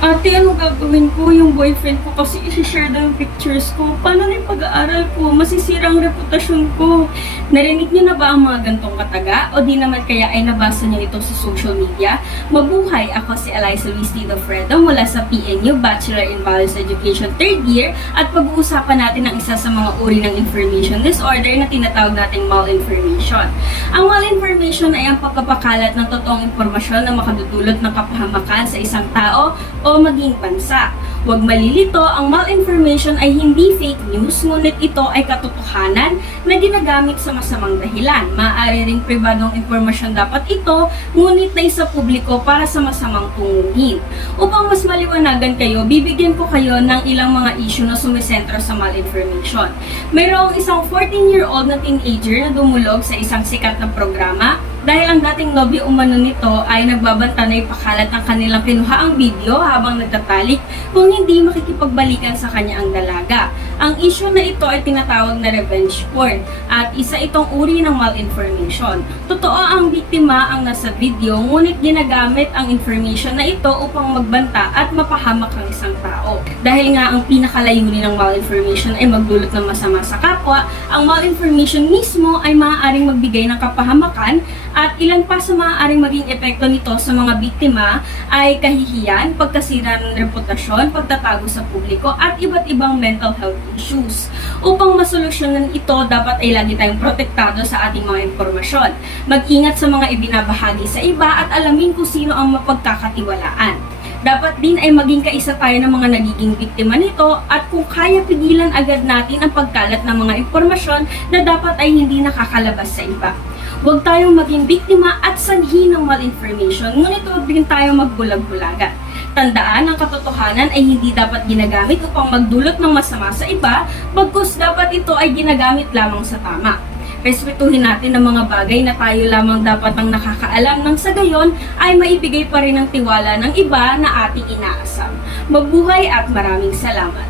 Ate, ano gagawin ko? Yung boyfriend ko kasi isi-share daw yung pictures ko. Paano na yung pag-aaral ko? Masisira ang reputasyon ko. Narinig niyo na ba ang mga gantong kataga? O di naman kaya ay nabasa niyo ito sa social media? Mabuhay! Ako si Eliza Luis Tito Fredo mula sa PNU Bachelor in Values Education 3rd year at pag-uusapan natin ang isa sa mga uri ng information disorder na tinatawag nating malinformation. Ang malinformation ay ang pagkapakalat ng totoong impormasyon na makadudulot ng kapahamakan sa isang tao o maging bansa. Huwag malilito, ang malinformation ay hindi fake news, ngunit ito ay katotohanan na ginagamit sa masamang dahilan. Maaari ring pribadong impormasyon dapat ito, ngunit na isa publiko para sa masamang tunguhin. Upang mas maliwanagan kayo, bibigyan ko kayo ng ilang mga issue na sumisentro sa malinformation. Mayroong isang 14-year-old na teenager na dumulog sa isang sikat na programa dahil ang dating nobyo umano nito ay nagbabanta na ipakalat ng kanilang kinuhaang video habang nagtatalik kung hindi makikipagbalikan sa kanya ang dalaga. Ang issue na ito ay tinatawag na revenge porn at isa itong uri ng malinformation. Totoo ang biktima ang nasa video, ngunit ginagamit ang information na ito upang magbanta at mapahamak ang isang tao. Dahil nga ang pinakalayunin ng malinformation ay magdulot ng masama sa kapwa, ang malinformation mismo ay maaaring magbigay ng kapahamakan at ilan pa sa maaaring maging epekto nito sa mga biktima ay kahihiyan, pagkasira ng reputasyon, pagtatago sa publiko at iba't ibang mental health issues. Upang masolusyonan ito, dapat ay lagi tayong protektado sa ating mga impormasyon. Mag-ingat sa mga ibinabahagi sa iba at alamin kung sino ang mapagkakatiwalaan. Dapat din ay maging kaisa tayo ng mga nagiging biktima nito at kung kaya pigilan agad natin ang pagkalat ng mga impormasyon na dapat ay hindi nakakalabas sa iba. Huwag tayong maging biktima at sanhi ng malinformation, ngunit huwag din tayong magbulag-bulagan. Tandaan, ang katotohanan ay hindi dapat ginagamit upang magdulot ng masama sa iba, bagkus dapat ito ay ginagamit lamang sa tama. Respetuhin natin ang mga bagay na tayo lamang dapat ang nakakaalam nang sa gayon ay maibigay pa rin ang tiwala ng iba na ating inaasam. Mabuhay at maraming salamat!